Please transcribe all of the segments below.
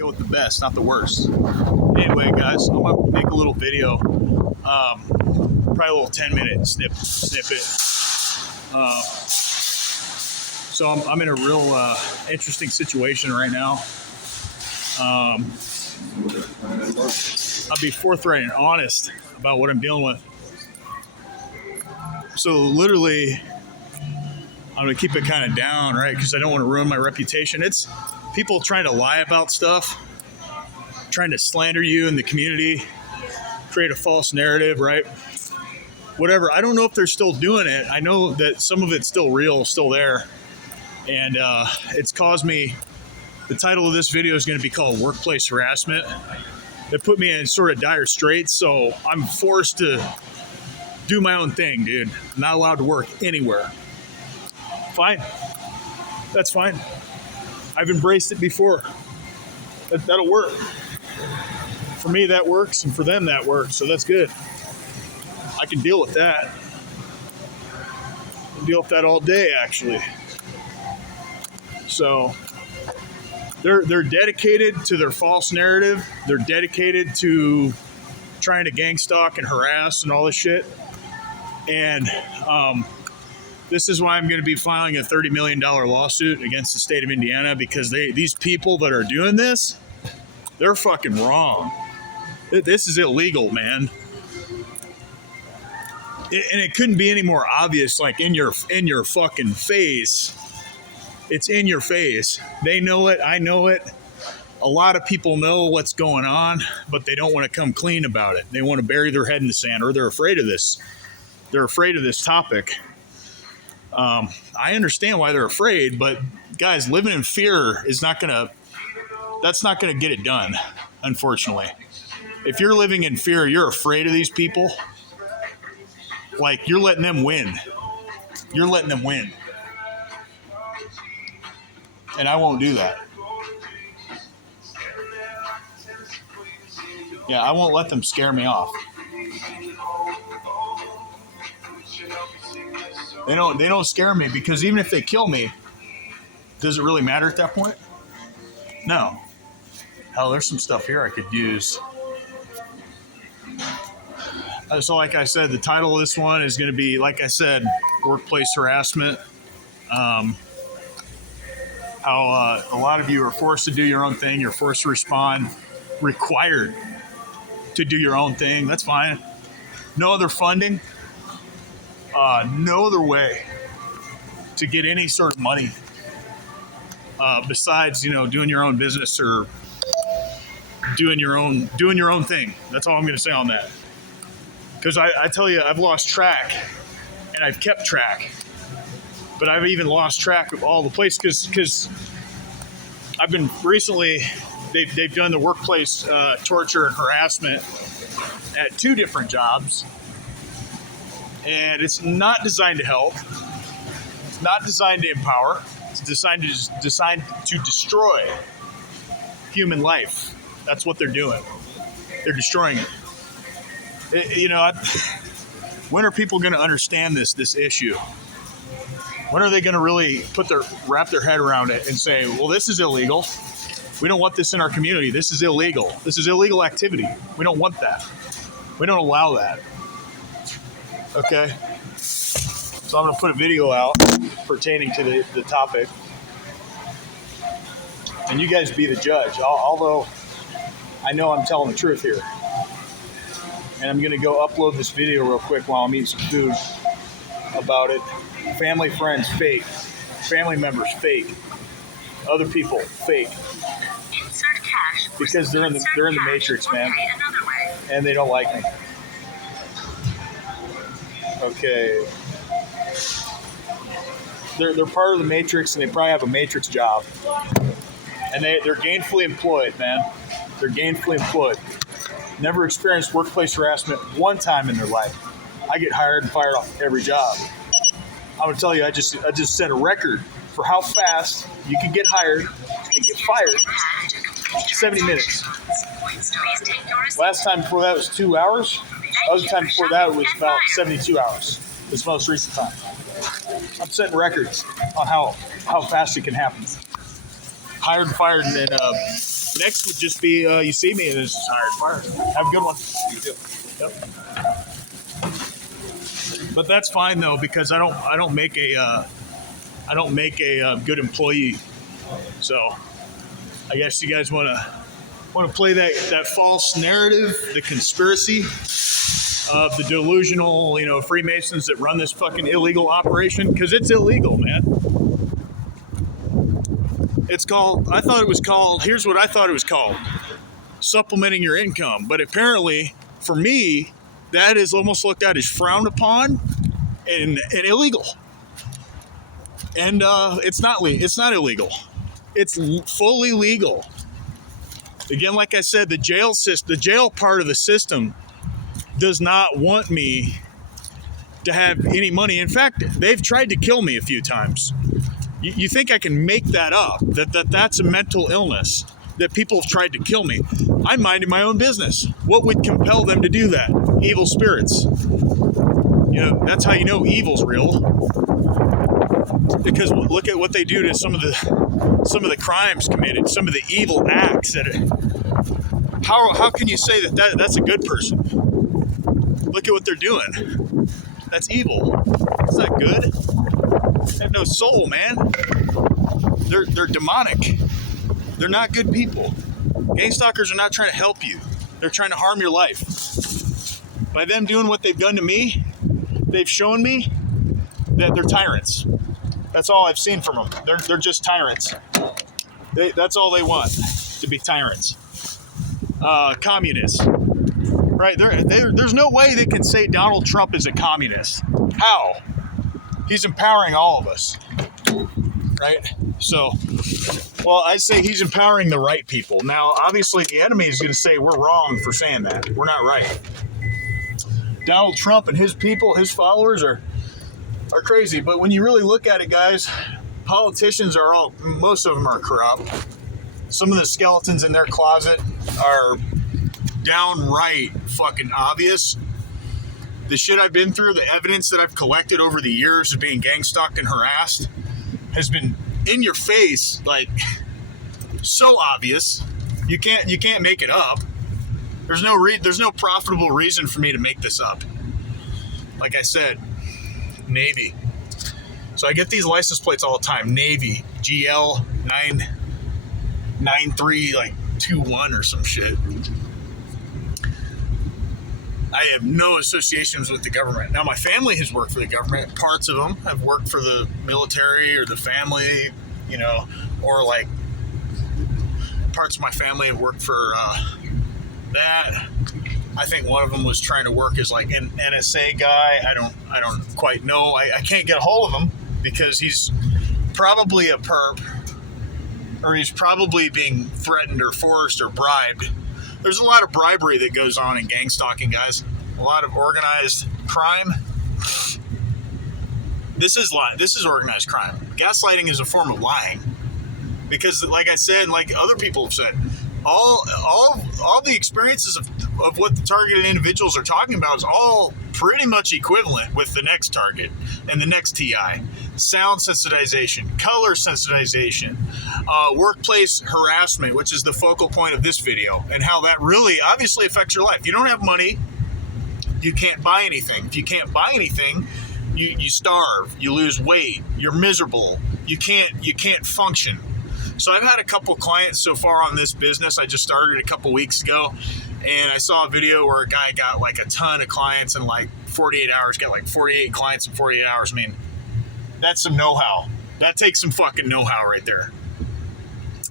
Go with the best, not the worst. Anyway, guys, I'm gonna make a little video, probably a little 10-minute snippet. So I'm in a real interesting situation right now. I'll be forthright and honest about what I'm dealing with. So literally, I'm gonna keep it kind of down, right? Because I don't want to ruin my reputation. It's people trying to lie about stuff, trying to slander you in the community, create a false narrative, right? Whatever. I don't know if they're still doing it. I know that some of it's still real, still there. And it's caused me, the title of this video is going to be called Workplace Harassment. It put me in sort of dire straits, so I'm forced to do my own thing, dude. I'm not allowed to work anywhere. Fine. That's fine. I've embraced it before. That'll work. For me, that works, and for them, that works, so that's good. I can deal with that. I can deal with that all day, actually. So they're dedicated to their false narrative. They're dedicated to trying to gang stalk and harass and all this shit. And this is why I'm going to be filing a $30 million lawsuit against the state of Indiana, because these people that are doing this, they're fucking wrong. This is illegal, man. And it couldn't be any more obvious, like in your fucking face. It's in your face. They know it. I know it. A lot of people know what's going on, but they don't want to come clean about it. They want to bury their head in the sand, or they're afraid of this. They're afraid of this topic. I understand why they're afraid, but guys, living in fear is that's not going to get it done, unfortunately. If you're living in fear, you're afraid of these people, like you're letting them win. You're letting them win. And I won't do that. Yeah, I won't let them scare me off. They don't scare me, because even if they kill me, does it really matter at that point? No. Hell, there's some stuff here I could use. So like I said, the title of this one is going to be, like I said, Workplace Harassment. How a lot of you are forced to do your own thing. You're forced to respond, required to do your own thing. That's fine. No other funding. No other way to get any sort of money besides, doing your own business or doing your own thing. That's all I'm going to say on that. Because I tell you, I've lost track, and I've kept track, but I've even lost track of all the places because I've been recently. They've done the workplace torture and harassment at 2 different jobs. And it's not designed to help. It's not designed to empower. It's designed to destroy human life. That's what they're doing. They're destroying it. When are people going to understand this issue? When are they going to really wrap their head around it and say, well, this is illegal. We don't want this in our community. This is illegal. This is illegal activity. We don't want that. We don't allow that. Okay, so I'm going to put a video out pertaining to the topic, and you guys be the judge, although I know I'm telling the truth here. And I'm going to go upload this video real quick while I'm eating some food about it. Family, friends, fake. Family members, fake. Other people, fake. Because they're in the matrix, man, and they don't like me. Okay. They're part of the matrix, and they probably have a matrix job. And they're gainfully employed, man. They're gainfully employed. Never experienced workplace harassment one time in their life. I get hired and fired off every job. I'm gonna tell you, I just set a record for how fast you can get hired and get fired. 70 minutes. Last time before that was 2 hours. Other time before that was about 72 hours. This most recent time. I'm setting records on how fast it can happen. Hired and fired in Next would just be you see me and it's hired fire. Have a good one. You too. Yep. But that's fine though, because I don't make a good employee. So I guess you guys want to play that false narrative, the conspiracy of the delusional, Freemasons that run this fucking illegal operation, because it's illegal, man. It's called, here's what I thought it was called: supplementing your income. But apparently, for me, that is almost looked at as frowned upon and illegal. And it's not illegal. It's fully legal. Again, like I said, the jail part of the system does not want me to have any money. In fact, they've tried to kill me a few times. You think I can make that up? That's a mental illness, that people have tried to kill me. I'm minding my own business. What would compel them to do that? Evil spirits. That's how you know evil's real. Because look at what they do to some of the crimes committed, some of the evil acts how can you say that's a good person? Look at what they're doing. That's evil. It's not good. They have no soul, man. They're demonic. They're not good people. Gang stalkers are not trying to help you. They're trying to harm your life. By them doing what they've done to me, they've shown me that they're tyrants. That's all I've seen from them. They're just tyrants. That's all they want, to be tyrants. Communists. Right? There's no way they can say Donald Trump is a communist. How? He's empowering all of us. Right? So, well, I'd say he's empowering the right people. Now, obviously, the enemy is going to say we're wrong for saying that. We're not right. Donald Trump and his people, his followers are crazy. But when you really look at it, guys, politicians most of them are corrupt. Some of the skeletons in their closet are downright fucking obvious. The shit I've been through, the evidence that I've collected over the years of being gang stalked and harassed has been in your face, like so obvious. You can't make it up. There's no profitable reason for me to make this up. Like I said, Navy. So I get these license plates all the time. Navy, GL 993 like 21 or some shit. I have no associations with the government. Now, my family has worked for the government. Parts of them have worked for the military or the family, or like parts of my family have worked for that. I think one of them was trying to work as like an NSA guy. I don't quite know. I can't get a hold of him because he's probably a perp, or he's probably being threatened or forced or bribed. There's a lot of bribery that goes on in gang stalking, guys. A lot of organized crime. This is organized crime. Gaslighting is a form of lying. Because, like I said, like other people have said, all the experiences of what the targeted individuals are talking about is all pretty much equivalent with the next target and the next TI. Sound sensitization, color sensitization, workplace harassment, which is the focal point of this video, and how that really obviously affects your life. If you don't have money, you can't buy anything. If you can't buy anything, you starve, you lose weight, you're miserable, you can't function. So I've had a couple clients so far on this business. I just started a couple weeks ago, and I saw a video where a guy got like a ton of clients in like 48 hours, got like 48 clients in 48 hours. I mean, that's some know-how. That takes some fucking know-how right there.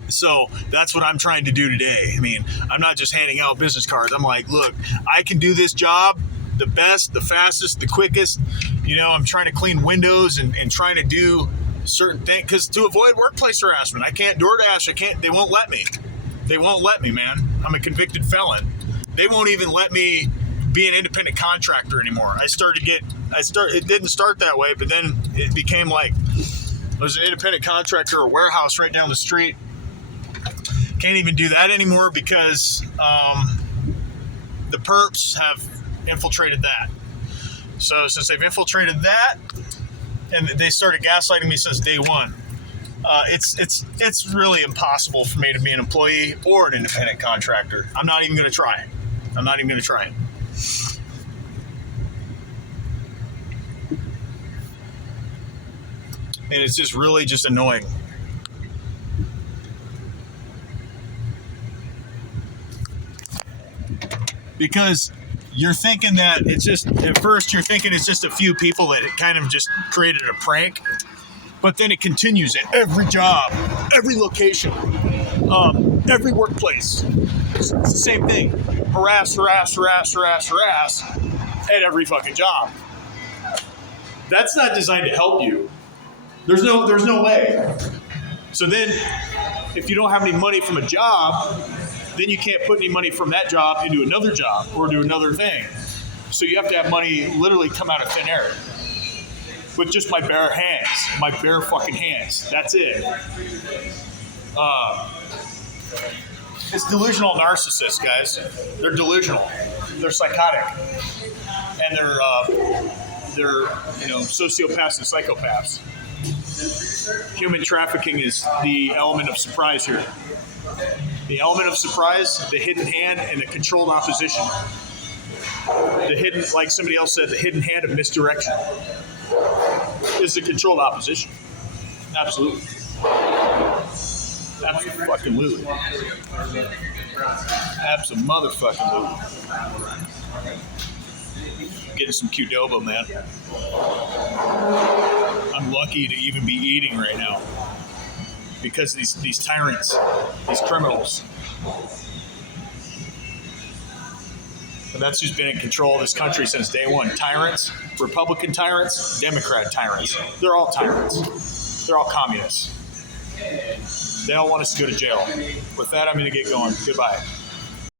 So that's what I'm trying to do today. I mean, I'm not just handing out business cards. I'm like, look, I can do this job the best, the fastest, the quickest. I'm trying to clean windows and trying to do certain things, because to avoid workplace harassment, I can't DoorDash. They won't let me. They won't let me, man. I'm a convicted felon. They won't even let me be an independent contractor anymore. It didn't start that way, but then it became like I was an independent contractor, a warehouse right down the street. Can't even do that anymore because the perps have infiltrated that. So since they've infiltrated that, and they started gaslighting me since day one. It's really impossible for me to be an employee or an independent contractor. I'm not even going to try. I'm not even going to try it. And it's just really just annoying. Because you're thinking that it's just, at first you're thinking it's just a few people that kind of just created a prank, but then it continues at every job, every location, every workplace. It's the same thing. Harass at every fucking job. That's not designed to help you. There's no way. So then, if you don't have any money from a job, then you can't put any money from that job into another job or do another thing. So you have to have money literally come out of thin air with just my bare hands, my bare fucking hands. That's it. It's delusional narcissists, guys. They're delusional. They're psychotic, and they're sociopaths and psychopaths. Human trafficking is the element of surprise here. The element of surprise, the hidden hand, and the controlled opposition. The hidden, like somebody else said, the hidden hand of misdirection is the controlled opposition. Absolutely. Absolutely. Absolutely. Getting some Qdoba, man. I'm lucky to even be eating right now because these tyrants, these criminals. And that's who's been in control of this country since day one. Tyrants, Republican tyrants, Democrat tyrants. They're all tyrants. They're all communists. They all want us to go to jail. With that, I'm going to get going. Goodbye.